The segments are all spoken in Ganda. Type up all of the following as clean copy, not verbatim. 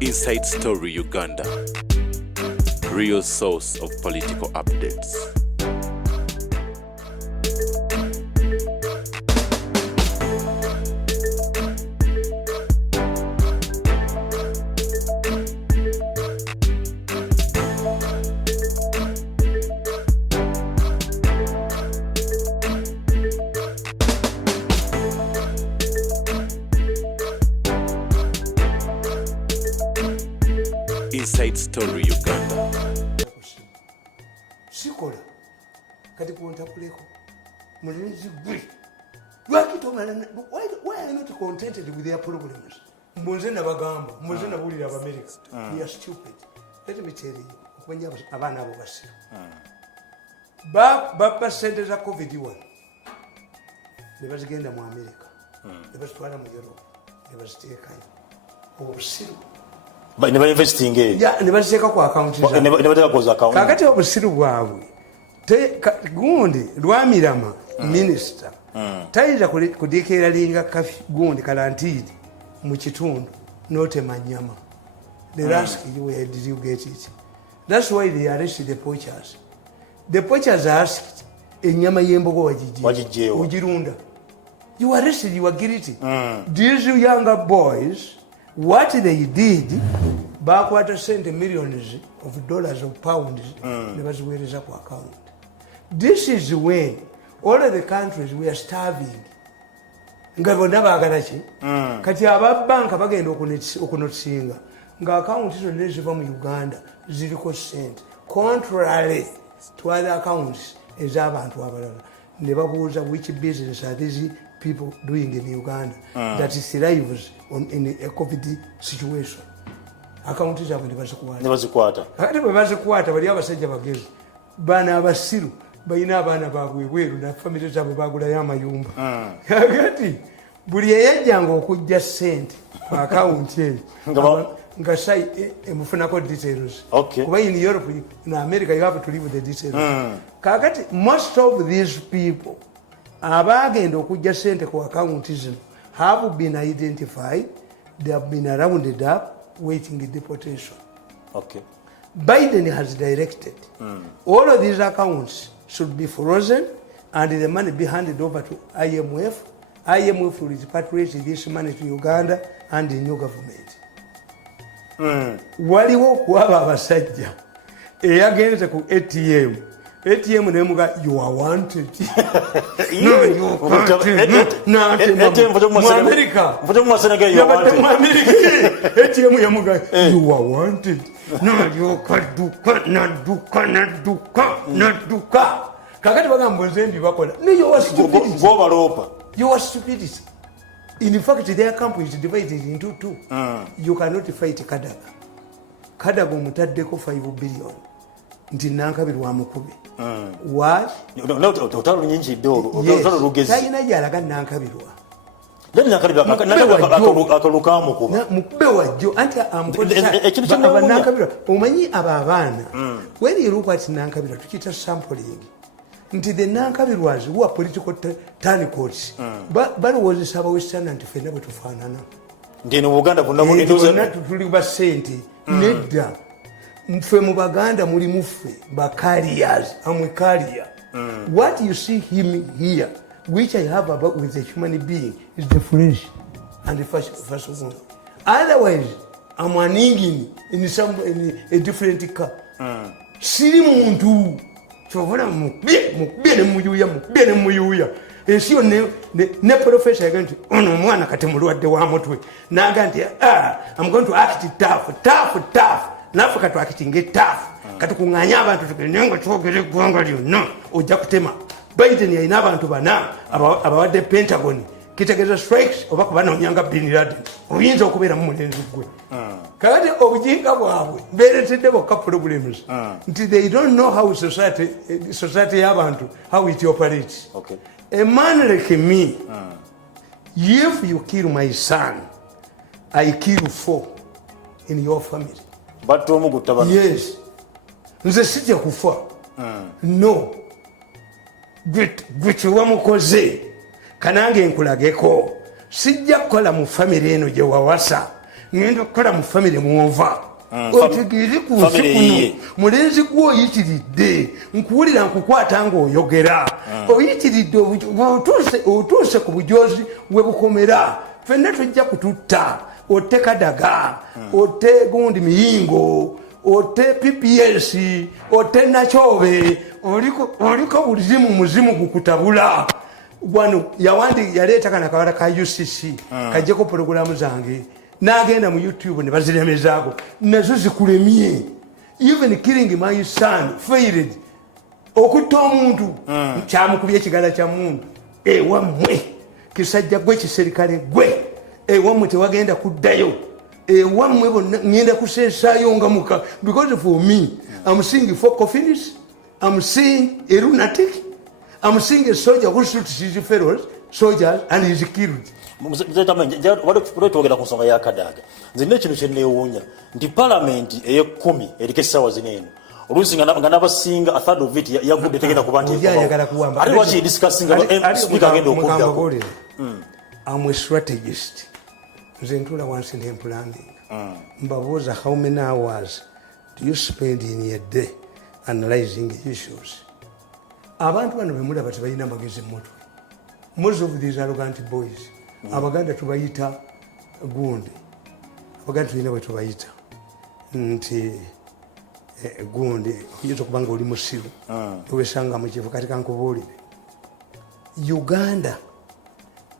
Inside Story Uganda, real source of political updates. Inside Story Uganda. Sikola kati kuonta kuleko mulinzi gwe lwakitomala. Why are you not contented with their problems? Mboze na bagamba mboze na bulira aba America. They are stupid. Let me tell you, okumanya abana abo basi ba sente za COVID-1 ne bazigenda mu America, ne bazitwala mu Europe, ne baziteekayo obusiru. But never investing in. Yeah, never take a account. Never goes account. Kakati obusiru bwawe. Gundi lwamirama minister. Tayinza kudikira linga gundi kalantidi mu kitundu note manyama. They ask you, where did you get it? That's why they arrested the poachers. The poachers asked enyama yembogo wajijeo. Ujirunda. You arrested, you are guilty. These younger boys, what they did, bakwata sent millions of dollars or pounds, never where's up account. This is when all of the countries were starving. Ngabonaba agarachi. Kati aba banka bagenda okunotsinga. Nga account izo neziva mu Uganda ziliko sent. Contrary to other accounts ez'abantu abalala. Ne babuuza which business are these people doing in Uganda that thrives in a COVID situation. Account is able to bazikwata. Ate bwe bazikwata bali abasajja bagezi. Bana abasiru bayina abaana baabwe weeru na family zaabwe bagulayo amayumba. Kati buli eyajjanga okujja ssente ku account eyo nga sai emufunako details. Kuba in Europe, in America, you have to leave with the details. Kakati most of these people abagenda okujja sente ku account zino have been identified. They have been rounded up, waiting the deportation. Biden has directed all of these accounts should be frozen and the money be handed over to IMF. IMF will repatriate this money to Uganda and the new government. Waliwo kuaba abasajja eyagendete ku ATM nemuga you are wanted. No, you are wanted. Mu America. ATM yamuga you are wanted. No, you kaduka naduka. Kakati bagamba nzembi bakola. No, you are stupid. You are stupid. In fact, their camp is divided into two. You cannot fight Kadaga. Kadaga mutaddeko 5 billion. Nti nankabiri wa mukubi. Why? Otalo nyingi doro. Otalo rugezi. Tayina yalaga nankabirwa. Then nankabirwa akalukamu kuba. Mukube wajjo anti amukozesa. Nankabirwa. Omanyi abaana. When you look at nankabirwa tukita sampling. Nti the nankabirwazi who are political turncoats. Balowozesa aba Western and fena bwe tufaanana. Ndino Buganda bunamo ndoza tuli basente nedda. Mfe mu Baganda muri mufe bakarias amwekaria. What you see him here, which I have about with the human being, is the flesh and the first one. Otherwise, I'm an Indian in a different car. Siri muntu chovona mukubye ne muyuya. Esiyo ne professor aganti ono mwana kati mulwadde wa mutwe. Naganti I'm going to act tough. Nafu katu akitinge tough. Katu kunganya abantu tukenenga chogere gwanga lyonna ojja kutema. Biden yalina abantu bana abawadde Pentagon kitegeeza strikes oba kuba noonyanga Bin Laden. Oyinza okubeera mu mulenzi gwe. Kakati obujinga bwabwe beeretedde bokka problems. Nti they don't know how society y'abantu how it operates. A man like me, if you kill my son, I kill 4 in your family. But yes. Nze sijja kufa. No. Gwe wamukoze kanange nkulageko. Sijja kukola mu family eno gye wawasa ngenda kukola mu family mwova otegeere ku nsi kuno mulenzi gwo oyitiridde nkuwulira nkukwata ng'oyogera oyitiridde otuuse ku bujozi we bukomera ffenna tujja kututta otte kadaga otte gundi miyingo otte pps otte nakyobe oliko bulizimu muzimu gukutabula wano yaleeta kana kawala ka UCC kajjeko pologulamu zange n'agenda mu YouTube ne baziremezaako nazo zikulemye even killing my son failed okutta omuntu kyamukubya ekigala kya muntu ewammwe kisajja gwe kiserikale gwe ewammwe tewagenda kuddayo ewammwe bonna ngenda kuseesaayo nga muka because for me I'm seeing for coffins I'm seeing a lunatic I'm seeing a soldier who shoots his fellow soldiers and is killed. Twogera ku nsonga ya Kadaga nze n'ekintu kye neewuunya nti palamenti ey'ekkumi eriko essaawa zino eno oluusi nga n'abasinga a third of it yagudde tegenda kuba nti ate lwaki discussinga speaker agenda okuddako. I'm a strategist. Nze ntula wansi n'emplanning. Mbabuuza how many hours do you spend in a day analyzing issues? Abantu bano bemulaba tebalina magezi mu mutwe. Most of these arrogant boys abaganda tubayita gundi abaganda tulina bwe tubayita nti gundi oyinza okuba nga oli musiru towesanga mu kivu kati kankubuulire Uganda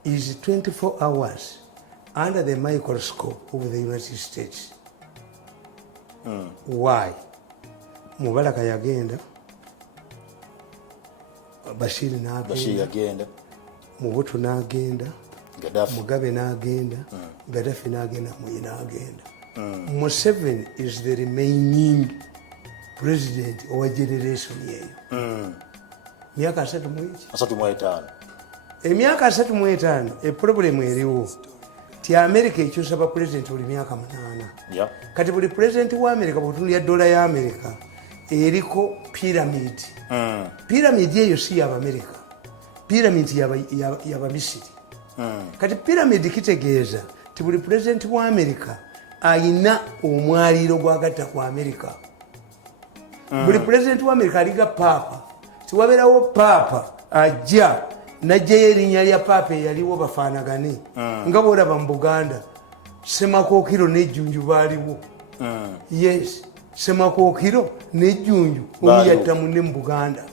is 24 hours under the microscope of the United States. Why? Mubaraka yagenda Bashir yagenda Mobutu n'agenda Mugabe n'agenda Gaddafi n'agenda Moi n'agenda Museveni is the remaining president owa generation yeyo myaka 35 emyaka 35 eproblemu eriwo ti America ekyusa ba president buli myaka 8 kati buli president wa America bw'otunulira dola ya America eriko pyramid pyramid eyo si ya America pyramid yaba Misiri kati pyramid kitegeeza ti buli president wa America ayina omwaliro gwagatta ku America buli president wa America aliga papa tiwabeerawo papa ajja najjayo erinnya lya papa eyaliwo bafaanagane nga bw'olaba mu Buganda Semakookiro n'Ejjunju baaliwo yes Semakookiro n'Ejjunju omuyatta munne mu Buganda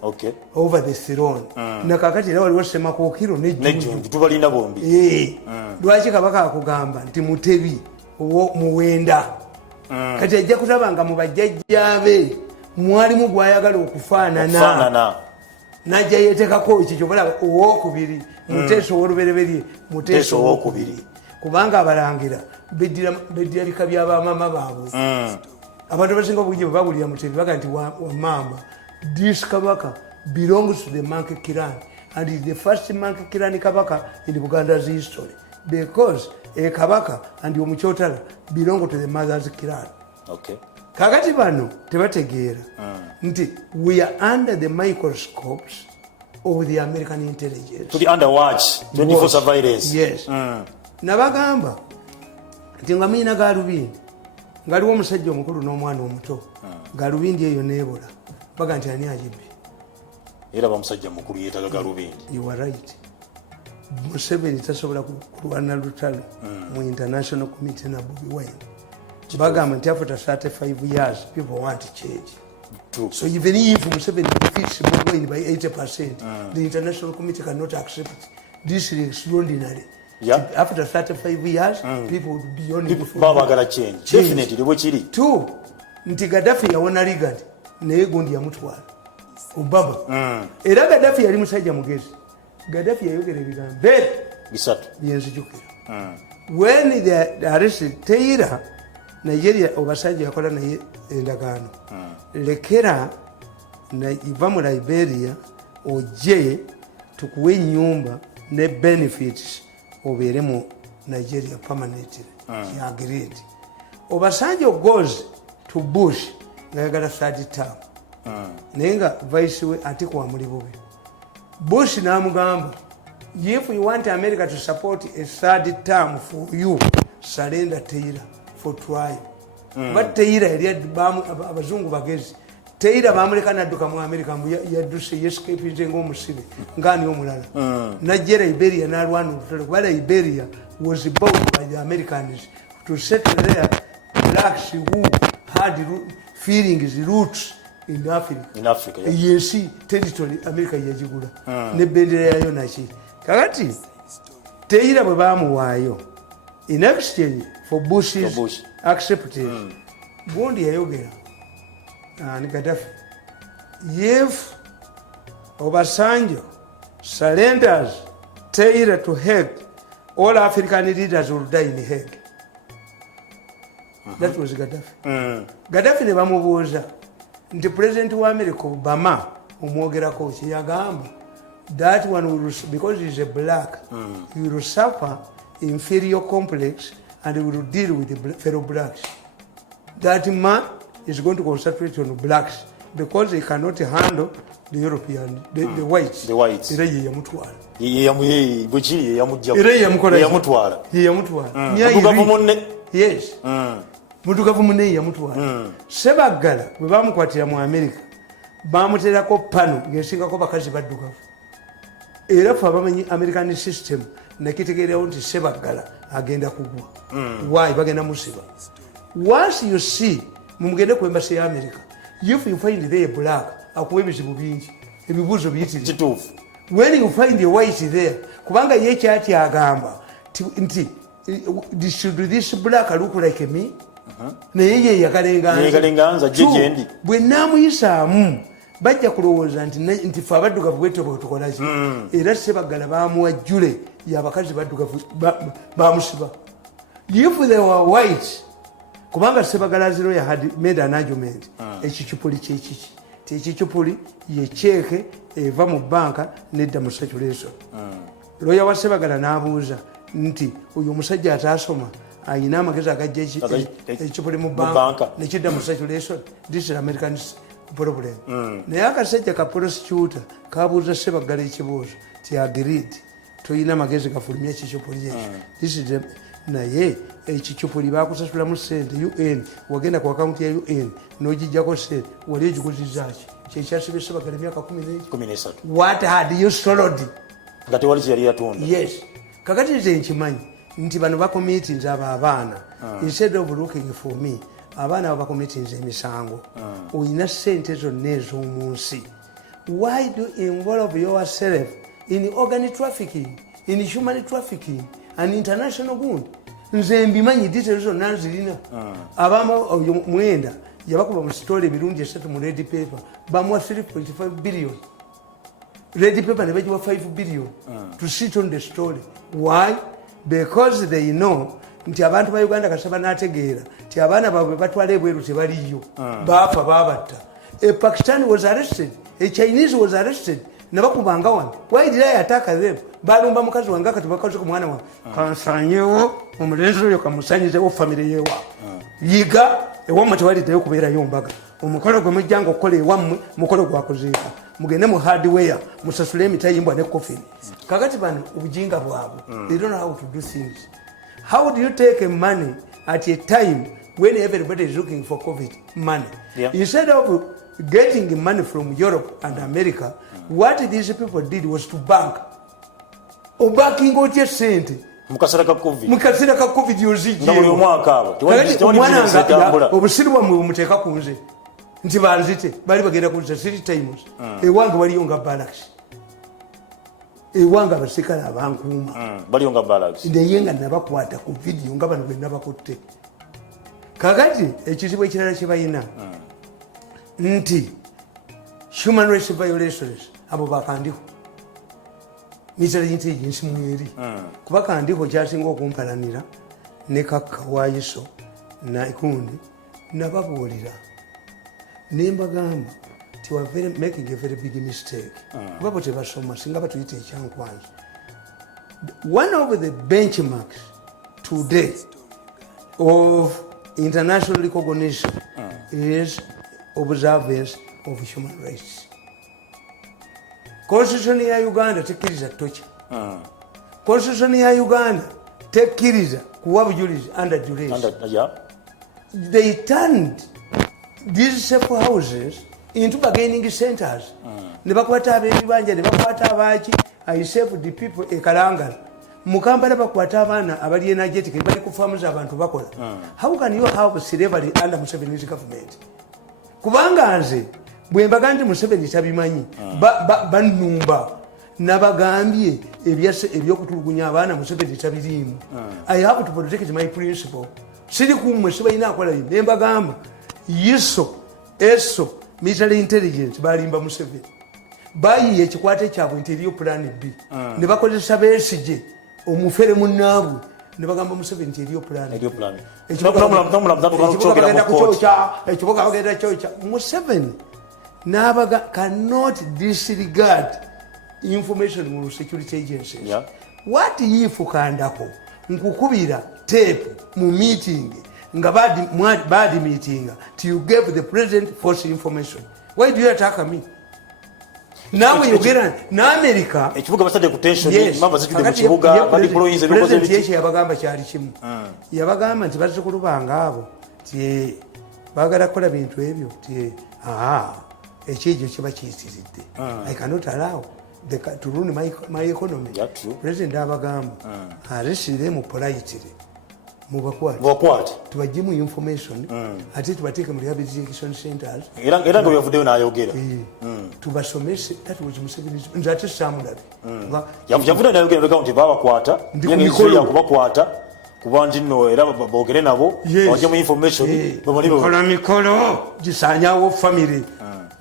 over the throne nakakati era waliwo Semakookiro n'Ejjunju tubalina bombi lwaki kabaka akugamba nti Mutebi muwenda kati ajja kulaba nga mu bajjajjaabe mwalimu gwayagala okufaanana najja yeetekako ekyo balaba owokubiri Muteesa ow'olubereberye Muteesa owokubiri kubanga abalangira beddira bika by'abamama baabwe abantu abasinga obungi bwe bawulira Mutebi baga nti wamama this kabaka belongs to the Monkey clan and is the first Monkey clan kabaka in Buganda's history because a kabaka and omukyotala belong to the mother's clan. Kakati bano tebategeera nti we are under the microscopes of the American intelligence. To be under watch 24 surveillance. Yes. Nabagamba nti nga mina Galubindi ngaliwo omusajja omukulu n'omwana omuto Galubindi eyo neebola baga nti ani ajibbi era bamusajja mukulu yeetaga Galubindi. You are right. Museveni tasobola kulwana lutalo mu international committee na Bobi Wine. Bagamba nti after 35 years people want to change. True. So even if Museveni defeats Bobi Wine by 80%, the international committee cannot accept it. This is extraordinary. After 35 years, people would be on it. Baba gonna change. Definitely, what chiri. Two, nti Gaddafi yawona Reagan, naye gundi yamutwala. Obama. Era Gaddafi yali musajja mugezi. Gaddafi yayogera ebigambo bisatu byenzijukira. When they arrested Taylor, Nigeria obasajja yakola naye endagaano. Lekera na iva mu Liberia oje tukuwe nyumba ne benefits obeere mu Nigeria permanently. He agreed. Obasanjo goes to Bush ngayagala third term. Nenga vice we Atiku amuli bubi. Bush namugamba, if you want America to support a third term for you, surrender Taylor for trial. But Teira abazungu bagezi Teira bamuleka nadduka mu America mbu yadduse escape ng'omusibe ngani omulala najjera Liberia n'alwana olutalo kuba Liberia was bought by the Americans to settle there blacks who had feelings roots in Africa. Yes, territory America yajigula ne bendera yayo naki kakati Teira bwe bamuwaayo in exchange for Bush's acceptance. Bondi yayogera ni Gaddafi, if Obasanjo surrenders Teira to Hague, all African leaders will die in Hague. That was Gaddafi. Gaddafi ne bamubuuza nti president wa America Obama omwogerako yagamba that one will, because he is a black, he will suffer inferior complex and he will deal with the fellow blacks. That man is going to concentrate on blacks because he cannot handle the European, the whites. The whites. Era ye yamutwala. Yes. Mutugavu munne yamutwala. Sebagala bwe bamukwatira mu America bamuterako pano ng'esingako bakazi baddugavu. Era fe abamanyi American system nakitegeerawo nti Sebagala agenda kugwa. Why bagenda musiba? Once you see mumugende ku embassy ya America, if you find there black akuwa ebizibu bingi ebibuuzo biyitirivu. When you find a white there kubanga ye kyati agamba nti should this black look like me? Naye ye yakalenganza jejendi bwe namuyisaamu bajja kulowooza nti fe abaddugavu bwetyo bwe tukolaki. Era Sebagala bamuwajjule y'abakazi baddugavu bamusiba. If they were white, kubanga Sebagala lawyer had made an argument, ekicupuli kyekiki tekicupuli ye cheque eva mu banka nedda mu circulation. Lawyer wa Sebagala n'abuuza nti oyo omusajja ataasoma ayina amagezi agajja ekicupuli mu banka nekidda mu circulation. This is American problem. Naye akasajja ka prosecutor kabuuza Sebagala ekibuuzo ti agreed toyina amagezi gafulumya ekicupuli ekyo. This is naye ekicupuli bakusasulamu sente UN wagenda ku akaunti ya UN n'ogijjako sente wali egikuzizzaaki kyekyasibye Sebagala emyaka 13. What had you sold? Nga tewali kyeyali yatunda. Yes. Kakati nze nkimanyi nti bano bakomitinze abo abaana instead of looking for me abaana abo bakomitinze emisango. Oyina sente zonna ez'omu nsi. Why do you involve yourself in organ trafficking, in human trafficking and international good? Nze mbimanyi details zonna nzirina. Abamu oyo mwenda yabakuba mu story ebirungi 3 mu red paper bamuwa 3.5 billion. Red paper ne bagiwa 5 billion to sit on the story. Why? Because they know nti abantu ba Uganda kasaba nategeera nti abaana baabwe batwala ebweru tebaliyo baafa babatta. A Pakistani was arrested, a Chinese was arrested. Nabakubanga wano. Why did I attack them? Balumba mukazi wanga kati bakazi ku mwana wa kansanyewo omulenzi oyo kamusanyizewo family yewa yiga ewamwe tewaliddeyo kubeerayo mbaga. Omukolo gwe mujjanga okukola ewammwe mukolo gwakuziika mugende mu hardware musasule emitayimbwa ne coffin. Kakati bano obujinga bwabwe they don't know how to do things. How do you take money at a time when everybody is looking for COVID money? Instead of getting money from Europe and America, what these people did was to bank. Obanking otye sente mukasera ka COVID. Mukasera ka COVID yozijje. Ndabuli omwaka abo. Tewali obusiru bwamwe bumuteeka ku nze. Nti banzite bali bagenda kuza 3 times. Ewange waliyo nga barracks. Ewange abasikala abankuuma. Baliyo nga barracks. Naye nga nabakwata ku video nga bano bwe nabakutte. Kakati ekizibu ekirala kye bayina nti human rights violations abo bakandiho military intelligence mweri kuba kandiho kyasinga okumpalanira ne Kaka Wayiso na Ikundi nababuulira nembagamba ti wa making a very big mistake kuba bo tebasoma singa batuyita ekyankwanzi. One of the benchmarks today of international recognition is observance of human rights. Constitution ya Uganda tekiriza tocha. Constitution ya Uganda tekiriza kuwa bujulizi under duress. they turned these safe houses into bargaining centers. Ne bakwata ab'ebibanja ne bakwata abaaki I saved the people e Kalangala. Mukambala bakwata abaana abali energetic bali ku farms abantu bakola. How can you have slavery under Museveni's government? Kubanga nze bwe mbaga nti Museveni tabimanyi bannumba nabagambye ebyokutulugunya abaana Museveni tabiriimu. I have to protect my principle. Siri kumwe sibalina akola bino ne mbagamba yiso eso military intelligence balimba Museveni bayiye ekikwate kyabwe nti eriyo plan B ne bakozesa beesije omufere munnaabwe ne bagamba Museveni nti eriyo plan ekibuga bagenda kukyokya Museveni n'abaga cannot disregard information mu security agencies. What if kandako nkukubira tape mu meeting nga bad meeting till you gave the president false information? Why do you attack me? Now you get na America ekibuga basade ku tension mamba zikide mu kibuga bali employees ebikoze biki yabagamba cyari kimu yabagamba nti bazikulubanga abo ti bagala kola bintu ebyo ti ekijjo kiba kiyitiridde. I cannot allow to run my economy. President abagamba aresire mu politely mubakwate tubagimu information ati tubateeke mu rehabilitation centers era ngo yavudeyo n'ayogera tubasomese that was Museveni nzate samulabi yavude n'ayogera beka nti babakwata n'engozi ya kubakwata kubandi nno era boogere nabo bagimu information kola mikolo gisanyawo family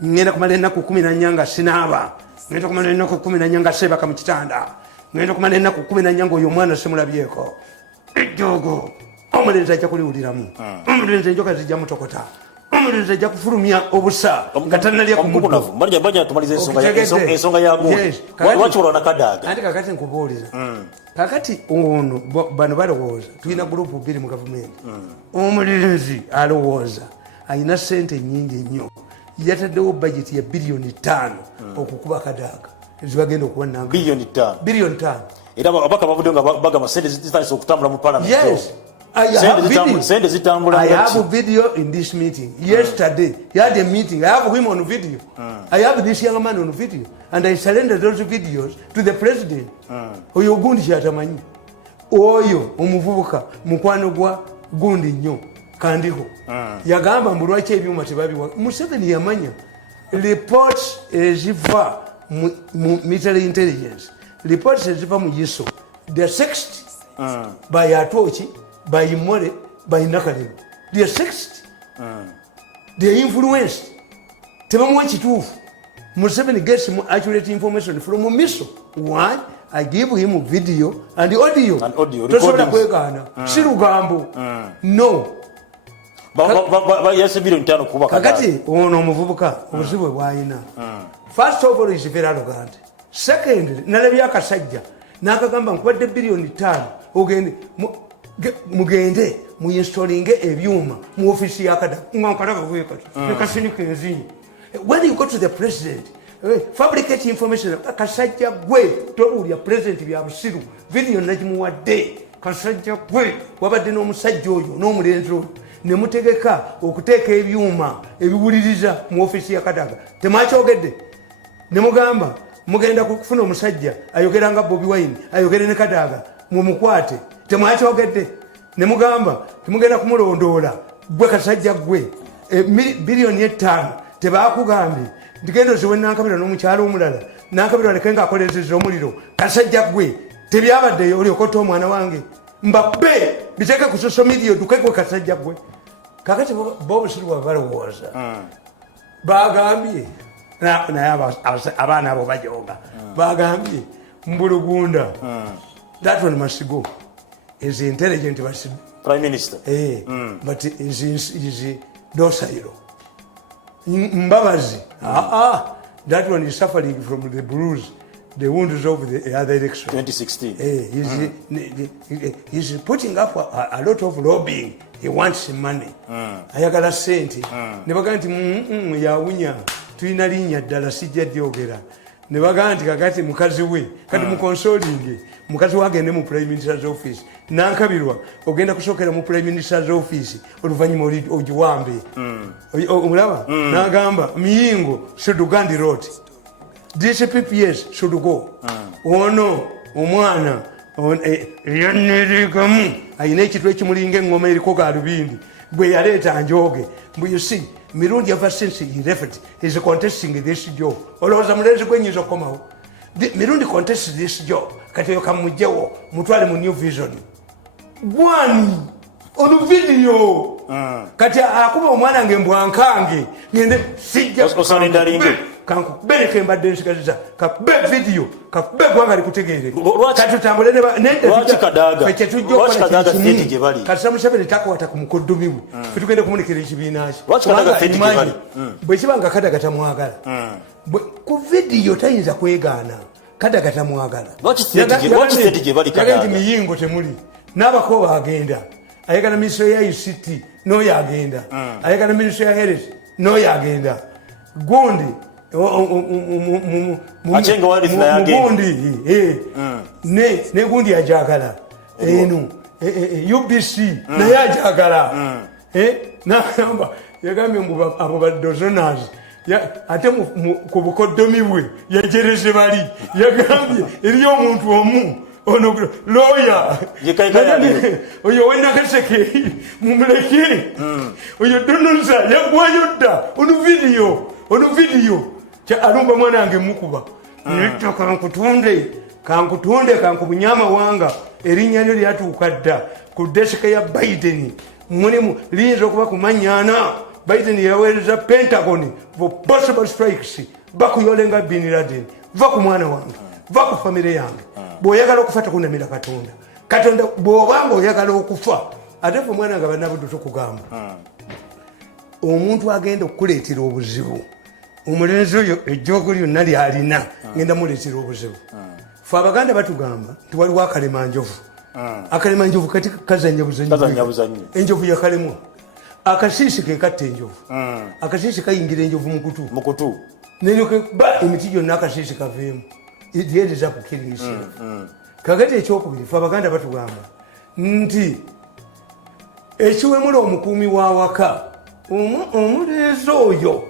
ngenda kumala ennaku 14 nga sinaaba ngenda kumala ennaku 14 nga sebaka mu kitanda ngenda kumala ennaku 14 nga oyo omwana semulabyeko ejogo omulenzi ajja kuliwuliramu omulenzi enjoka zijja mutokota omulenzi ajja kufulumya obusa nga tannalya ku muddo banja tumalize ensonga yago lwaki na kadaaga andi kakati nkubuulira kakati ono bano balowooza tulina gurupu bbiri mu gavumenti omulenzi alowooza alina sente nyingi nnyo yataddewo budget ya biliyoni 5 okukuba kadaaga ezibagenda okuba nanga biliyoni 5 era abaka bavude nga bagama sente zitandise okutambula mu parliament. Yes, I have a video in this meeting yesterday. He had a meeting. I have him on video. I have this young man on video, and I surrendered those videos to the president. Oyo gundi kyatamanyi oyo omuvubuka mukwano gwa gundi nnyo kandiho yagamba mbu lwaki ebyuma tebabiwa. Museveni yamanya reports eziva mu military intelligence. Reports eziva mu yiso they are sexed by Atochi, by Imore, by Nakalemu. They are sexed. They are influenced. Tebamuwa kituufu. Museveni gets accurate information from Miso. Why? I give him video and audio. Tosobola kwegana. Si lugambo. No. Kakati ono omuvubuka obuzibu bw'alina. First of all is very arrogant. Second, nalabya akasajja n'akagamba nkubadde biliyoni 5 ogende mugende muinstolinge ebyuma mu ofisi ya Kadaga ngankalaga bwekati nekasinika enzinyi. When you go to the president fabricate information akasajja gwe tolulya president bya busiru video nagimuwadde kasajja gwe wabadde n'omusajja oyo n'omulenzi oyo ne mutegeka okuteeka ebyuma ebiwuliriza mu ofisi ya Kadaga temakyogedde ne mugamba mugenda kufuna omusajja ayogera nga Bobi Wine ayogere ne Kadaga mumukwate temwakyogedde ne mugamba timugenda kumulondoola gwe kasajja gwe biliyoni 5 tebakugambye ndigendo ziwe nankabira n'omukyalo omulala nankabira lekenga akolezeza omuliro kasajja gwe tebyabadde olyokota omwana wange mbabbe biteke ku social media dukekwe kasajja gwe kakati bo busiru balowooza bagambye naye abaana abo bajoga bagambye mbulugunda that one must go is intelligent prime minister but is docile mbabazi that one is suffering from the bruise the wounds of the other election 2016 he's putting up a lot of lobbying. He wants money ayagala sente ne bagamba nti yawunya tulina linnya ddala sijja dyogera ne bagamba nti kakati mukazi we kati mu consoling mukazi we agende mu prime minister's office nankabirwa ogenda kusookera mu prime minister's office oluvannyuma ogiwambe omulaba n'agamba miyingo sudugandi road DCPPS should go ono omwana yannerekamu ayina ekitu ekimulinga eŋŋoma eriko galubindi bwe yaleeta njoge mbu you see Mirundi ever since he left is contesting this job olowooza mulenzi gwenyinza okukomawo Mirundi contest this job kati oyo kamugjewo mutwale mu new vision gwani ono video kati akuba omwana nge mbwankange ngende sijja kankubere kembadde nsigaziza kakube video kakube gwanga likutegeere kati tutambule kati Museveni takwata ku mukoddomi we fetugende kumunikira ekibiina kye bwe kiba nga Kadaga mwagala ku video tayinza kwegaana Kadaga mwagala yagenda miyingo temuli n'abako bagenda ayagala minisitule ya ICT n'oyo agenda ayagala minisitule ya health n'oyo agenda gundi mugundi ne gundi ajagala eno UBC naye ajagala nagamba yagambye mbu abo badozoners ate ku bukoddomi bwe yajereze bali yagambye eriyo omuntu omu ono lawyer oyo wenakaseke mumuleke oyo donoza yagwayo dda ono video alumba mwana wange mukuba netta kankutunde kankubunyama wanga erinnya lyo lyatuuka dda ku desika ya Biden mulimu liyinza okuba kumanyana Biden yaweereza Pentagon for possible strikes bakuyolenga Bin Laden va ku mwana wange va ku famire yange bw'oyagala okufa tekunamira katonda bw'obanga oyagala okufa ate fe mwana nga bannabuddu tukugamba omuntu agenda okukuleetera obuzibu omulenzi oyo ejjoogo lyonna lyalina ngenda muleetera obuzibu fe Abaganda batugamba nti waliwo akalemanjovu akalemanjovu kati kazanya buzanyi enjovu yakalemwa akasiisi ke katta enjovu akasiisi kayingira enjovu mukutu neryoba emiti gyonna akasiisi kaveemu idyeriza kukirisira kakati ekyokubiri fe Abaganda batugamba nti ekiwemula omukuumi w'awaka omulenzi oyo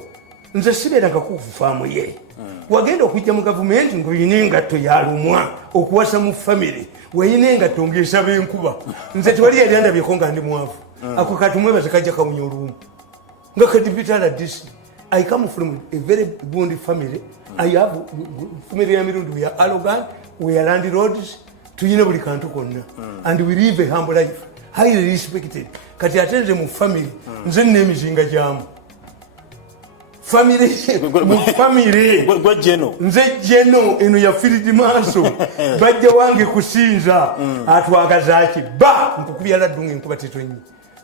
nze sibeeranga kukufaamu ye wagenda okujja mu gavumenti ng'olina engatto yalumwa okuwasa mu famire wayina engatto ng'esaba enkuba nze tewali yali andabyeko nga ndi mwavu ako katumwebaze kajja kawunya olumu nga kadipitala disi I come from a very good family. I have family ya Mirundi. We are arrogant, we are landlords, tuyina buli kantu konna. And we live a humble life, highly respected. Kati atenze mu family, nze n'emizinga gyamu. Family, gwa jeno. Nze jeno eno ya field maso. Bajja wange kusinza atwagazaaki. Ba nkukubya ladunga enkuba tetonyi.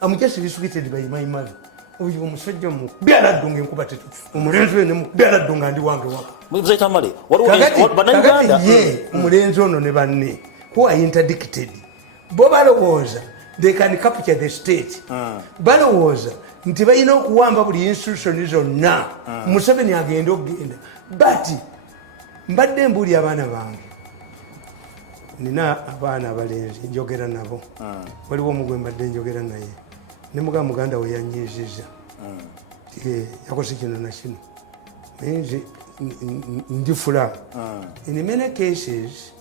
I'm just respected by my mother. Uyu omusajja mu byaladunga enkuba tetu omulenzi ne mu byaladunga ndi wange waka muzai Tamale banaganda ye omulenzi ono ne banne who are interdicted bo balowooza they can capture the state balowooza nti balina okuwamba buli institution zonna Museveni agenda okugenda but mbadde mbuli abaana bange nina abaana abalenzi njogera nabo waliwo omugwe mbadde njogera naye ne muganda we yanyiziza yakoze kino na kino nze ndifula in many cases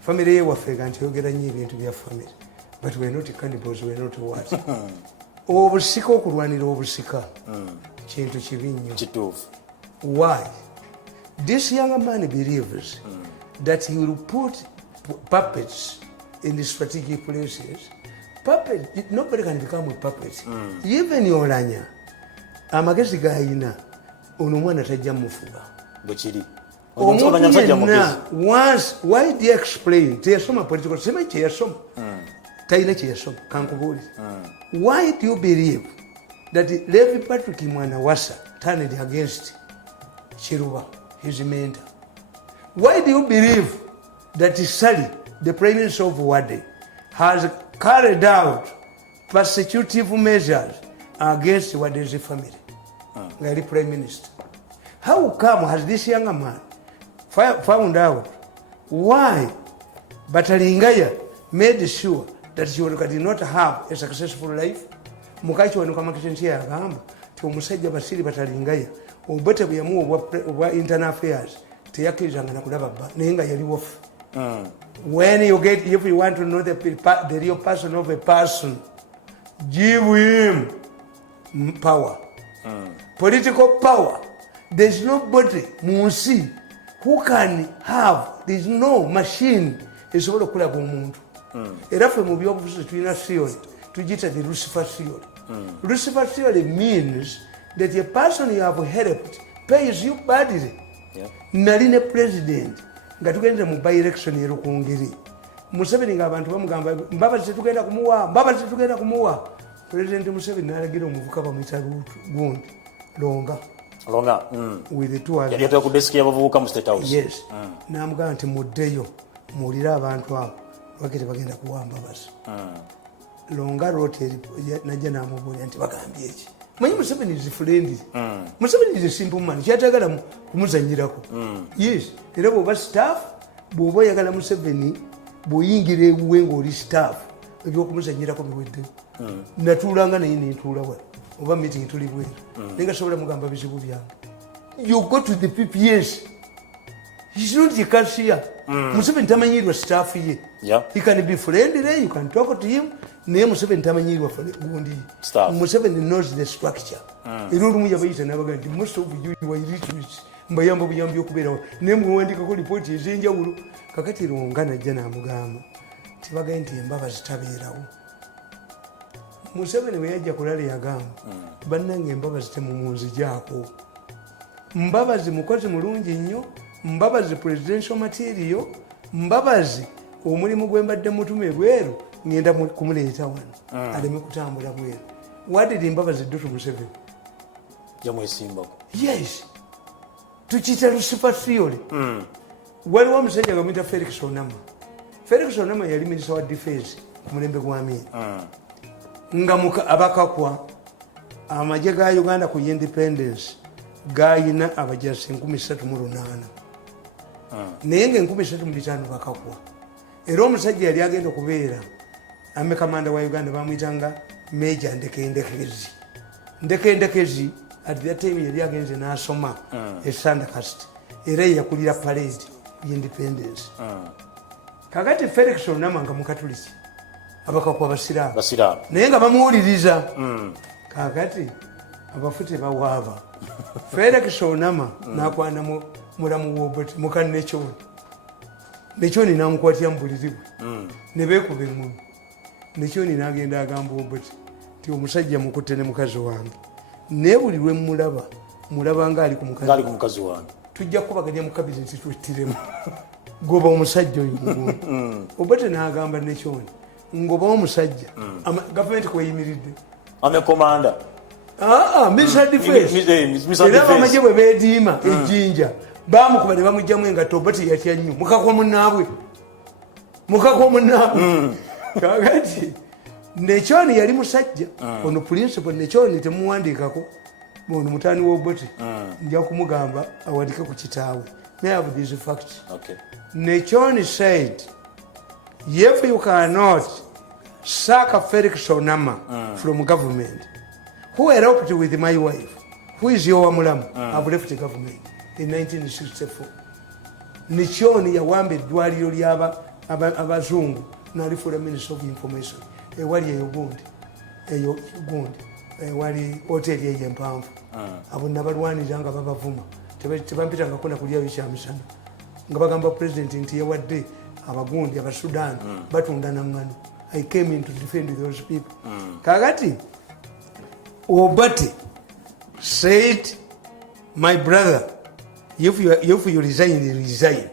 family ye waffe ganti yogera nnyo ebintu bya family but we're not cannibals, we're not what obusika okulwanira obusika kintu kibi nnyo kituufu. Why? This young man believes that he will put puppets in the strategic places. Puppet, nobody can become a puppet. Even Yoranya, amagezi gayina, onumwana tajja mufuga. Bwekiri. Once, why do you explain? Teyasoma political, sema teyasoma. Taina teyasoma, kankubuli. Why do you believe that Levi Patrick Mwanawasa turned against Chiruba, his mentor? Why do you believe that Sally, the Prime Minister of Wade, has carried out persecutive measures against Wade's family, the Prime Minister? How come has this young man found out why Batalingaya made sure that she did not have a successful life. Mukachi wano kama kichenchia ya gamba ti omusajja Basili Batalingaya obote byamu obwa internal affairs teyakkirizanga na kulaba bba naye nga yali wofu. When you get, if you want to know the real person of a person, give him power, political power. There's nobody munsi who can have, there's no machine esobola okulaba omuntu. Era ffe mu byobufuzi tulina theory tugiyita the Lucifer theory. Lucifer theory means that a person you have helped pays you badly. Nali ne president nga tugenda mu by election ero kungiri Museveni nga abantu bamugamba mbabazi tetugenda kumuwa president Museveni n'alagira omuvuka bamuyita gundi longa with the two others yali ku desk y'abavubuka mu State House. Yes. N'amugamba nti muddeyo muwulire abantu abo lwaki tebagenda kuwa Mbabazi. Longa rote najja n'amubuulira nti bagambye eki. Manyi Museveni is friendly. Museveni is a simple man. Kyatagala kumuzanyirako. Yes. Era bw'oba staff, bw'oba oyagala Museveni, bw'oyingira ewuwe ng'oli staff, ebyokumuzanyirako biwedde. Natuulanga naye nentuula wala. Oba meeting tuli bweru. Naye nga sobola mugamba bizibu byange. You go to the PPS. He's not a cashier. Museveni tamanyirwa staff ye. He can be friendly, you can talk to him. Naye Museveni tamanyirwa gundi. Museveni knows the structure. Era olumu yabayita n'abaga nti most of you were illiterate. Mbayamba buyambi okubeerawo. Naye muwandikako lipooti ez'enjawulo. Kakati Longa najja n'amugamba tibagaye nti Mbabazi tabeerawo. Museveni bwe yajja kulala yagamba bannange Mbabazi temumunzijaako. Mbabazi mukozi mulungi nnyo. Mbabazi presidential material. Mbabazi omulimu gwe mbadde mutume bweru ngenda kumuleeta wano aleme kutambula bweru. What did Mbabazi do to Museveni? Yamwesimbako. Yes. Tukiyita Lucifer theory. Waliwo omusajja gamuyita Felix Onama. Felix Onama yali minisita wa defense ku mulembe gwa Amin. Nga abakakwa amagye ga Uganda ku independence gayina abajasi 38. Naye nga 35 bakakwa. Era omusajja yali agenda okubeera ame kamanda wa Uganda bamuyitanga Major Ndekendekezi at that time yali agenze n'asoma Sandhurst era yakulira parade independence. Kakati Felix Onama nga mukatulisi abakakwa basiraamu naye nga bamuwuliriza. Kakati abafuti bawaaba. Felix Onama n'akwana mulamu w'Obote mukani Nekyoni n'amukwatira mu buliri bwe ne beekuba eŋŋumi. Nekyoni n'agenda agamba Obote ti omusajja mukutte ne mukazi wange naye buli lwe mulaba ng'ali ku mukazi wange tujja kubaganya mu kabineti twettiremu goba omusajja oyo mugundi. Obote n'agamba Nekyoni ngoba omusajja gavumenti kweyimiridde amekomanda Mr. Defense era bamagye bwe beediima ejjinja bamukuba ne bamugjamu engatto. Obote yatya nnyo mukakwa munnaabwe. Kakati Nekyoni yali musajja ono principal. Nekyoni temuwandiikako ono mutaani w'Obote nja kumugamba awandike ku kitaawe. May I have these facts? Nekyoni said if you cannot sack Felix Onama from government, who eloped with my wife, who is your Mulamu, have left the government in 1964. Nekyoni yawamba eddwaliro ly'abazungu n'alifuula Minister of Information ewali eyo gundi ewali hoteri eyo empanvu. Abo nabalwanirira nga babavuma tebampitangako nakulyayo ekyamisana nga bagamba president nti yawadde abagundi abasudaani batunda naŋŋano. I came in to defend those people. Kakati Obote said, my brother, if you resign,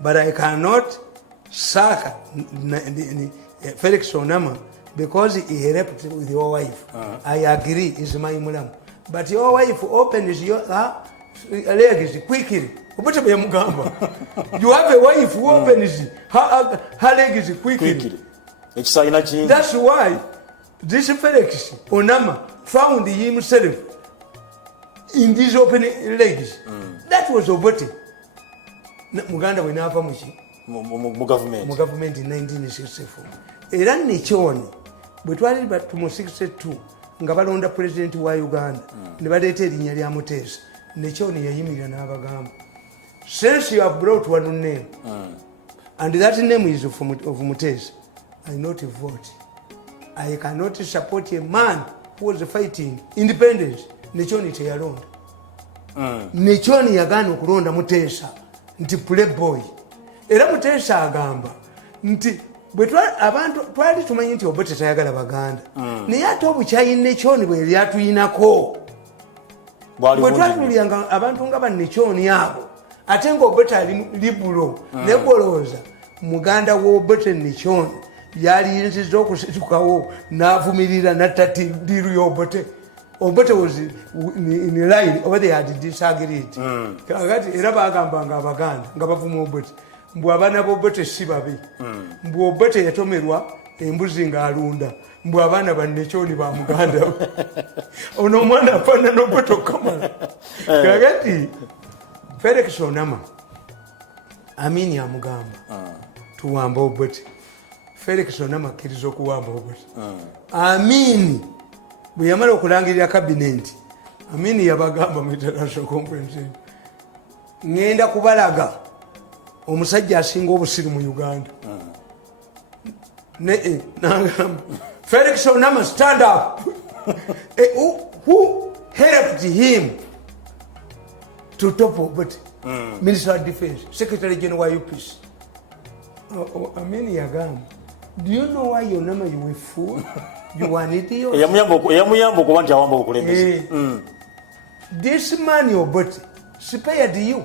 but I cannot sack Felix Onama because he helped with your wife. I agree, is my mulam. But your wife opens her legs quickly. Obote bweyamugamba you have a wife who opens her legs quickly. That's why this Felix Onama found himself in these open legs. That was Obote. muganda bwe naava mu government in 1964 era Nechoni bwe twali mu 62 nga balonda president wa Uganda ne baleeta erinnya lya Muteesa Nechoni yayimirira n'abagamba since you have brought one name and that name is of Muteesa, I not vote. I cannot support a man who was fighting independence. Nechoni teyalonda. Nechoni yagaana okulonda Muteesa nti playboy. Era Muteesa agamba nti bwe abantu twali tumanyi nti Obote tayagala Baganda. Naye ate obukyayi Nechoni bwe lyatuyinako. Bwe twatulyanga abantu nga Nechoni abo ate nga Obote ali libulo ne bolooza muganda w'Obote Nechoni yaliyinziza okusitukawo n'avumirira n'attatidiru y'Obote. Obote was in line over they had disagreed. Kakati era bagambanga Abaganda nga bavuma Obote mbu abaana b'Obote si babi mbu Obote yatomerwa embuzi ng'alunda mbu abaana ba Nechoni ba muganda ono omwana afaanana Obote okamala. Kakati Felix Onama Amini amugamba tuwamba Obote. Felix Onama akkiriza okuwamba Obote. Amini bwe yamala okulangirira cabinet Amini yabagamba mu international conference ngenda kubalaga omusajja asinga obusiru mu Uganda. Nagamba Felix Onama stand up. Who helped him to top Obote? Minister of Defense, Secretary General wa UPC. Amini yagamba, do you know why your name you were fool? You were an idiot. Yamuyambo kuba nti awamba okulembeze. This man Obote spared you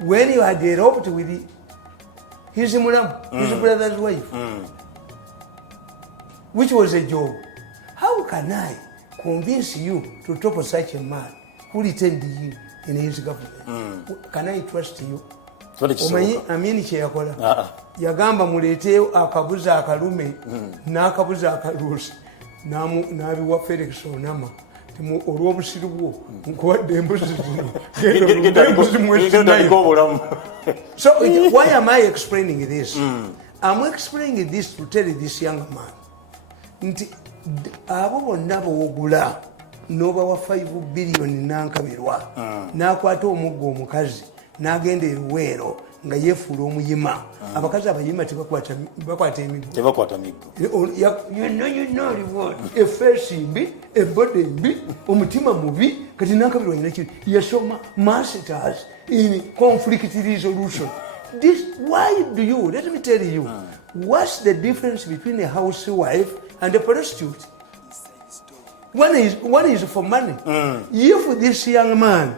when you had eloped with his brother's wife, which was a job. How can I convince you to top such a man who returned you in his government? Can I trust you? Omanyi Amini kye yakola yagamba muleeteyo akabuzi akalume n'akabuzi akaluusi n'abiwa Felix Onama olw'obusiru bwo nkuwadde embuzi zino. So why am I explaining this? I'm explaining this to tell this young man nti abo bonna boogula n'obawa 5 billion nankabirwa n'akwata omuggo omukazi n'agenda eruweero nga yeefuula omuyima. Abakazi abayima tebakwata emiggo. Effeesi mbi, ebbode mbi, omutima mubi. Kati nankabirwa nyina kiri yasoma masters in conflict resolution. Why do you, let me tell you, what's the difference between a housewife and a prostitute? One is for money. If this young man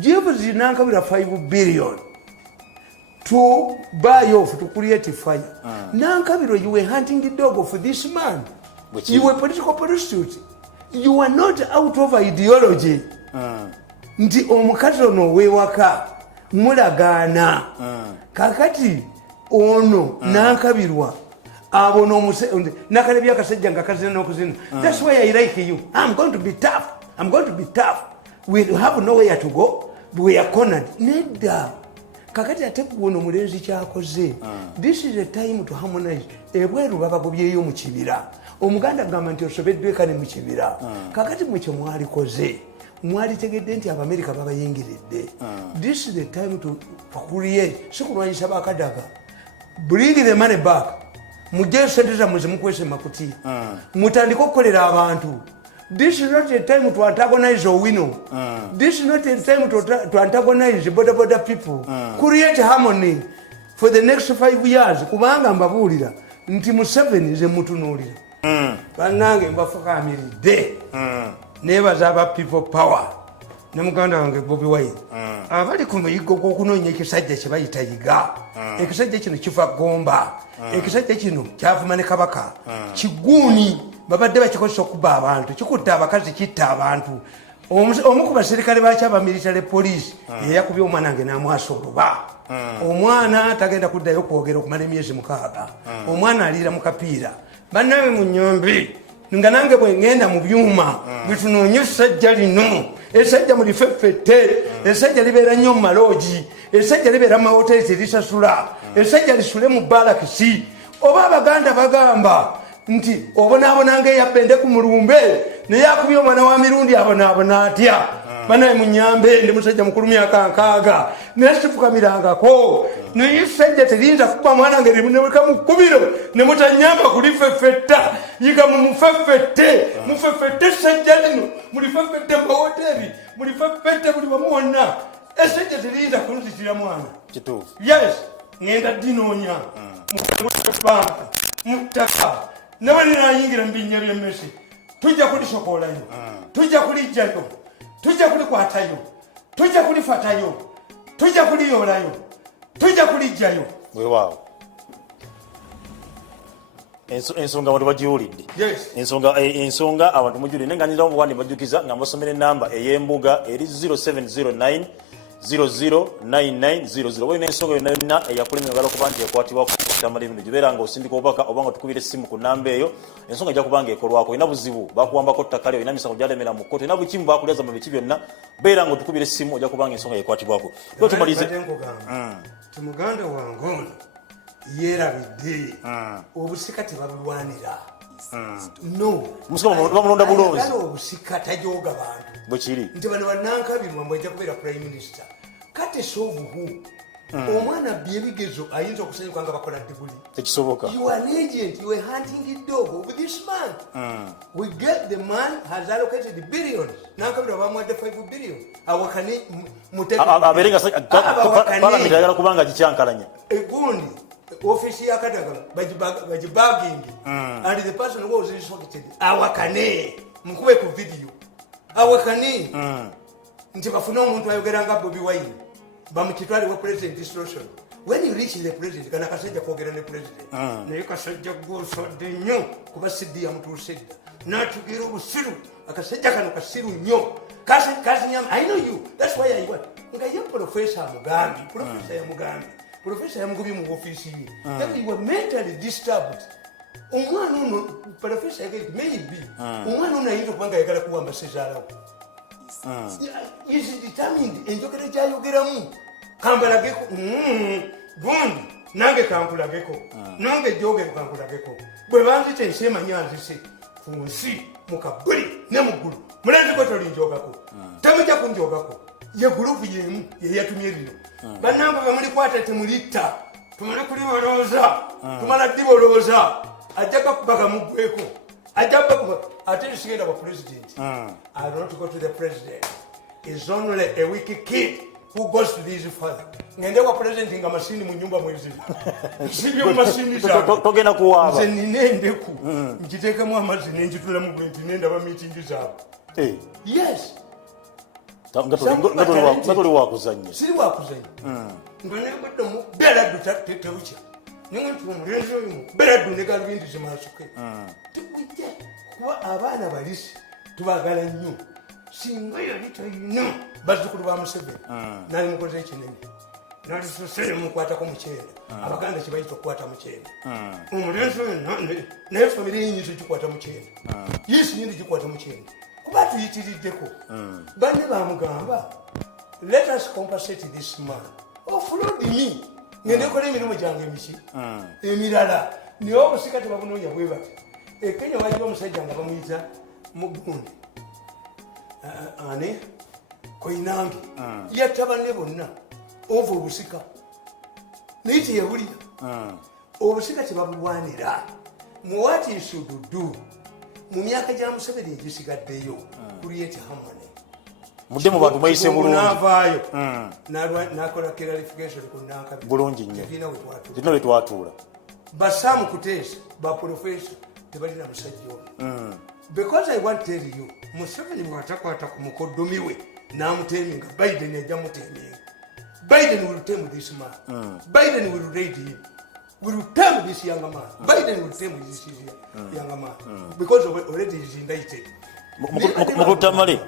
gives Nankabira 5 billion to buy off, to create a fire, Nankabira, you were hunting the dog for this man. You were political prostitute. You are not out of ideology. Nti omukazi ono wewaka mulagaana kakati ono nankabirwa abo nakalebya akasajja nga kazina n'okuzina. That's why I like you. I'm going to be tough. We have nowhere to go. We are cornered. Nedda kakati ate guno mulenzi kyakoze. This is a time to harmonize. Ebweru babagobyeyo mu kibira. Omuganda gamba nti osobeddwe kane mu kibira. Kakati mwe mwalikoze mwalitegedde nti Abamerika babayingiridde. This is the time to create. Sikulwanyisa bakadaga. Bring the money back. Mujje sente zammwe zimukwese makutiya. Mutandika okukolera abantu. This is not a time to antagonize Owino. This is not a time to antagonize border people. Create harmony for the next 5 years. Kubanga mbabuulira nti Museveni ze mutunuulira. Bannange mbafukamiridde. Nebaza aba people power. Ne muganda wange Bobi Wine. Abali ku muyiggo gw'okunoonya ekisajja kye bayita yiga. Ekisajja kino kifa Gomba. Ekisajja kino kyavuma ne Kabaka. Kiguuni babadde bakikozesa okuba abantu. Kikutta abakazi kitta abantu. Omu ku baserikale bakyaba military police eyakubye omwana wange n'amwasa oluba. Omwana tagenda kuddayo kwogera okumala emyezi 6. Omwana aliira mu kapiira. Bannange mu nnyombi nga nange bwe ngenda mu byuma bitunoonye essajja lino esajja muli feffette esajja libeera nnyo mu maloogi esajja libeera mu mahoteri terisasula esajja lisule mu balakisi oba abaganda bagamba nti obonaabonanga eyabbe ku mulumbe naye akubye omwana wa mirundi abonaabona atya banaye munyambe ndi musajja mukulu myaka 6 naye sifukamirangako naye esajja teriyinza kuba mwana nga neweka mu kkubiro ne mutanyamba kulifeffetta yiga mufeffette esajja lino mulifeffette mu mahoteri mulifeffette buli wamu wonna esajja teriyinza kunzitira mwana yes ngenda dinoonya mubanka muttaka nabalinayingira mu binnya by'emmesi tujja kulisokoolayo tujja kulijjayo tujja kulikwatayo tujja kulifatayo tujja kuliyoolayo tujja kulijjayo weewaawo ensonga abantu bagiwulidde ensonga abantu mujulire nga nziramu buwandi bajukiza nga mbasomera enamba ey'embuga eri 0709 009900 wena ensonga yonna eyakulema egala okuba nti ekwatibwako Tamale ebintu gibeera nga osindika obubaka oba nga tukubira essimu ku namba eyo ensonga ejja kubanga ekolwako olina buzibu bakuwambako ttaka lyo olina misango gyalemera mu kkooti olina bukimu bakulyaza mu biki byonna beera nga otukubira essimu ojja kubanga ensonga yekwatibwako tumalize muganda wange ono yeerabidde obusika tebabulwanira bamulonda bulunzi obusika tajooga bantu bwekiri nti bano banankabirwa mbw ajja kubeera prime minister kati sobuhu omwana byebigezo ayinza okusanyuka nga bakola diguli tekisoboka you are an agent, you are hunting dog with this man we get the man has allocated billions nankabirwa bamuwadde 5 billion awakane abeerenga palamenti ayagala kubanga gikyankalanya egundi ofisi ya Kadagala bagibagging and the person who was instructed awakane mukube ku video awakane nti bafuna omuntu ayogera nga Bobi Wine bamukitwale wa president instruction when you reach the president kana kasajja kwogera ne president naye kasajja gwosodde nnyo kuba siddi yamutuusedda n'atugira obusiru akasajja kano kasiru nnyo kasi nyama I know you that's why I want nga ye professor mugambi professor ya mugambi professor yamugubye mu office ye that you were mentally disturbed omwana ono professor yagait maybe omwana ono ayinza okubanga yagala kuwamba sezaalawo is determined enjogera gyayogeramu kambalageko gundi nange kankulageko nange jogero kankulageko bwe banzita ensi emanya nzise ku nsi mukabuli ne muggulu mulenziko tolinjogako temujja kunjogako ye gurupu yemu yeyatumye lino bannanga bamulikwata temulitta tumale kulibolooza tumala dibolooza ajjaga kubaga muggweko ajjaga kuba ate tusigenda kwa president I don't go to the president is only a wicked kid who goes to his father ngende kwa president nga masini mu nyumba mwezi sibyo masini za togena kuwaba nze ninendeku njiteekemu amazzi nenjitula mu bwenti nenda ba meeting zabo yes ngatoli wakuzanya siri wakuzanya nganebadde mu beraddu tetewucha ninga nti omulenzi oyo mu beraddu ne galubindi zimasuke tukujja kuba abaana balisi tubagala nnyo singa yali talina bazzukulu ba Museveni nali mukoze ekinene nalisosere mukwatako mukyenda abaganda kibayita okukwata mukyenda omulenzi oyo naye famire yinyiza ekikwata mukyenda yisi yindi gikwata mukyenda kuba tuyitiriddeko banne bamugamba let us compensate this man offload me ngendekola emirimu gyange emiki emirala naye obusika tebabunoonya bwe bati ekenya waliwo omusajja nga bamuyita mugundi ani koinange yatta banne bonna ova obusika naye teyebulira obusika tebabulwanira muwati nsududu mu myaka gya Museveni egisigaddeyo create harmony mudde mu bantu mwayise bulungi navaayo nakola clarification ku nankabi bulungi nnyo tulina we twatuula basamu kuteesa baprofesa tebalina musajja ono because I want to tell you Museveni mwatakwata ku mukoddomi we n'amuteminga Biden yajja muteminga Biden will tame this man Biden will raid him will tame this young man Biden will tame this young man because already he's indicted Mutamale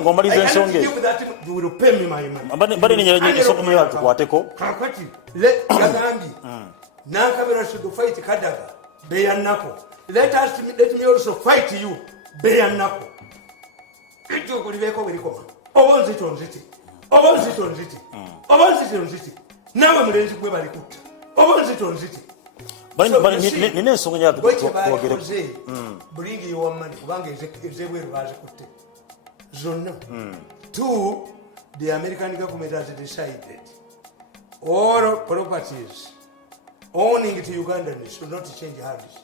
ngomaliza ensonga mbadde nenyera ensonga yacu kwateko kakati yagambye nankabira should fight Kadaga beyanako let me also fight you beyanako ekyo kulibeko birikoma obonzito nziti obonzito nziti obonzito nziti nawe mulenzi gwe bali kutta obonzito nziti nina ensonga nyakwogere bulingi yowammani kubanga ezebweru bazikutte zonna. Two, the American government has decided all properties owning to Ugandans should not change hands.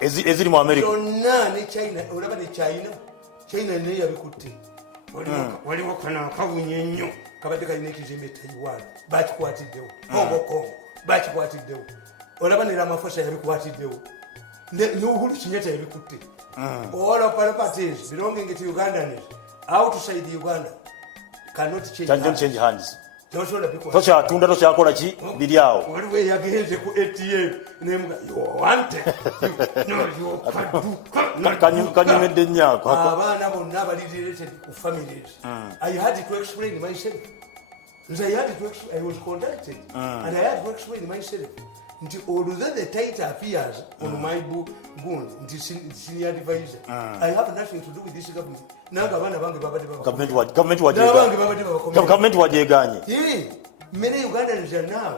eziri mu America zonna ne China olaba ne China ne yabikutte waliwo kana kawunye nnyo kabadde kalina ekizimbe Taiwan bakikwatiddewo Kongo bakikwatiddewo olaba ne Ramaphosa yabikwatiddewo ne Uhuru Kenyatta yabikutte. All properties belonging to Ugandans outside Uganda cannot change hands. Tokyatunda tokyakola ki biri awo waliwo yagenze ku ATM nemuga yowante kanyumedde nnyako abaana bonna abalirelated ku families. I had to explain myself. I was contacted and I had to explain myself. Although the title appears on my book, senior advisor, I have nothing to do with this government. Government wajeganye. Many Ugandans are now